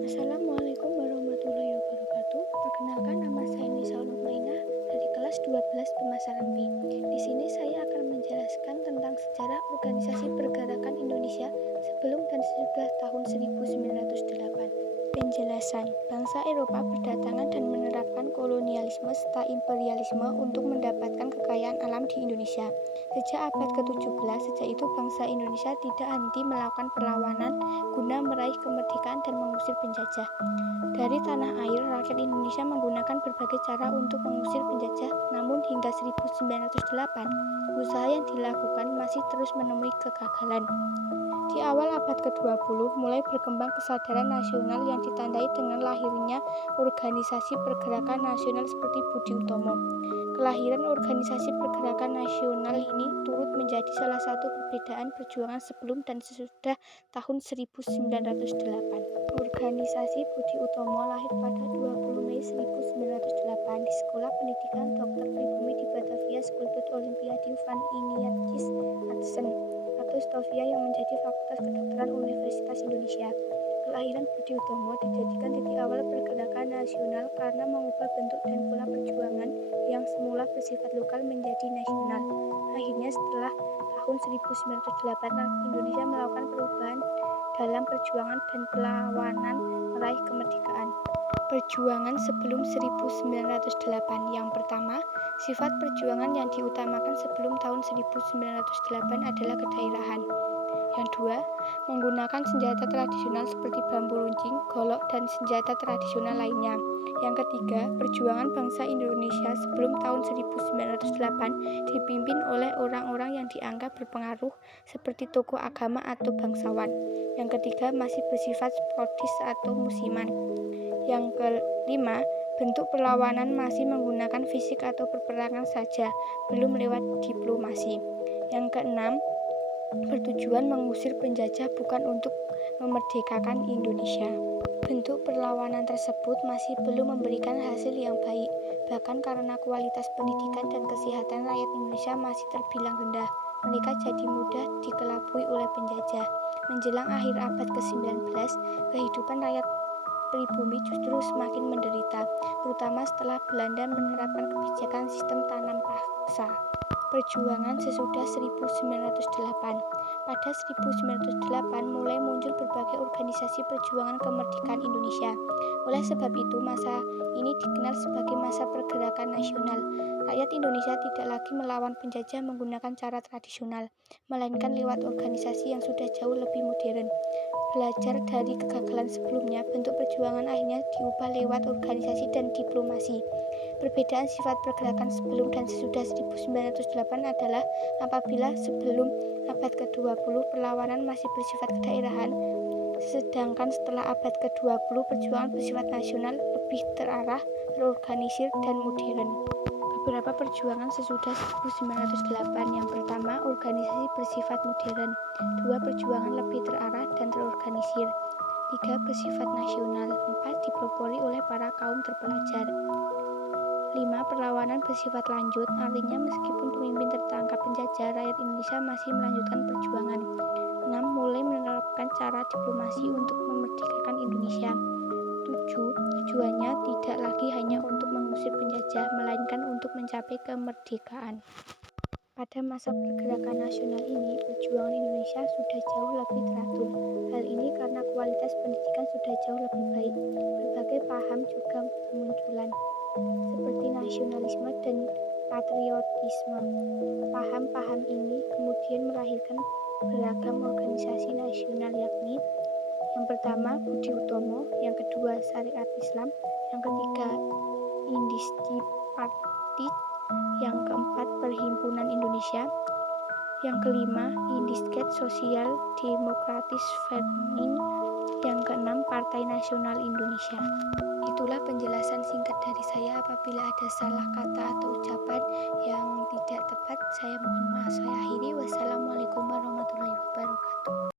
Assalamualaikum warahmatullahi wabarakatuh. Perkenalkan, nama saya Nisa Nurmainah dari kelas 12 Pemasaran B. Di sini saya akan menjelaskan tentang sejarah organisasi pergerakan Indonesia sebelum dan sesudah tahun 1908. Penjelasan, bangsa Eropa berdatangan dan menerapkan kolonialisme serta imperialisme untuk mendapatkan kekayaan alam di Indonesia. Sejak abad ke-17, sejak itu bangsa Indonesia tidak henti melakukan perlawanan guna meraih kemerdekaan dan mengusir penjajah. Dari tanah air, rakyat Indonesia menggunakan berbagai cara untuk mengusir penjajah, namun hingga 1908, usaha yang dilakukan masih terus menemui kegagalan. Di awal abad ke-20, mulai berkembang kesadaran nasional yang ditandai dengan lahirnya organisasi pergerakan nasional seperti Budi Utomo. Kelahiran organisasi pergerakan nasional ini turut menjadi salah satu perbedaan perjuangan sebelum dan sesudah tahun 1908. Organisasi Budi Utomo lahir pada 20 Mei 1908 di Sekolah Pendidikan Dr. Pribumi di Batavia Schoolboat Olympiadi van Ignatius Addison atau Stovia yang menjadi Fakultas Kedokteran Universitas Indonesia. Kelahiran Budi Utomo dijadikan titik awal pergerakan nasional karena mengubah bentuk dan pola perjuangan yang semula bersifat lokal menjadi nasional. Akhirnya setelah tahun 1908, Indonesia melakukan perubahan dalam perjuangan dan perlawanan meraih kemerdekaan. Perjuangan sebelum 1908. Yang pertama, sifat perjuangan yang diutamakan sebelum tahun 1908 adalah kedaerahan. Yang dua, menggunakan senjata tradisional seperti bambu runcing, golok, dan senjata tradisional lainnya. Yang ketiga, perjuangan bangsa Indonesia sebelum tahun 1908 dipimpin oleh orang-orang yang dianggap berpengaruh seperti tokoh agama atau bangsawan. Yang ketiga, masih bersifat sporadis atau musiman. Yang kelima, bentuk perlawanan masih menggunakan fisik atau peperangan saja, belum lewat diplomasi. Yang keenam, bertujuan mengusir penjajah bukan untuk memerdekakan Indonesia. Bentuk perlawanan tersebut masih belum memberikan hasil yang baik, bahkan karena kualitas pendidikan dan kesehatan rakyat Indonesia masih terbilang rendah. Mereka jadi mudah dikelabui oleh penjajah. Menjelang akhir abad ke-19, kehidupan rakyat pribumi justru semakin menderita, terutama setelah Belanda menerapkan kebijakan sistem tanam paksa. Perjuangan sesudah 1908. Pada 1908 mulai muncul berbagai organisasi perjuangan kemerdekaan Indonesia. Oleh sebab itu, masa ini dikenal sebagai masa pergerakan nasional. Rakyat Indonesia tidak lagi melawan penjajah menggunakan cara tradisional, melainkan lewat organisasi yang sudah jauh lebih modern. Belajar dari kegagalan sebelumnya, bentuk perjuangan akhirnya diubah lewat organisasi dan diplomasi. Perbedaan sifat pergerakan sebelum dan sesudah 1908 adalah apabila sebelum abad ke-20 perlawanan masih bersifat kedaerahan, sedangkan setelah abad ke-20 perjuangan bersifat nasional, lebih terarah, terorganisir, dan modern. Beberapa perjuangan sesudah 1908. Yang pertama, organisasi bersifat modern. Dua, perjuangan lebih terarah dan terorganisir. Tiga, bersifat nasional. Empat, dipelopori oleh para kaum terpelajar. 5. Perlawanan bersifat lanjut, artinya meskipun pemimpin tertangkap penjajah, rakyat Indonesia masih melanjutkan perjuangan. 6. Mulai menerapkan cara diplomasi untuk memerdekakan Indonesia. 7. Tujuannya tidak lagi hanya untuk mengusir penjajah, melainkan untuk mencapai kemerdekaan. Pada masa pergerakan nasional ini, perjuangan Indonesia sudah jauh lebih teratur. Hal ini karena kualitas pendidikan sudah jauh lebih baik. Berbagai paham juga bermunculan, seperti nasionalisme dan patriotisme. Paham-paham ini kemudian melahirkan beragam organisasi nasional, yakni yang pertama Budi Utomo, yang kedua Syariat Islam, yang ketiga Indisci Party, yang keempat Perhimpunan Indonesia, yang kelima Indisket Sosial Demokratis Verein, yang keenam Partai Nasional Indonesia. Itulah penjelasan singkat dari saya. Apabila ada salah kata atau ucapan yang tidak tepat, saya mohon maaf. Saya akhiri. Wassalamualaikum warahmatullahi wabarakatuh.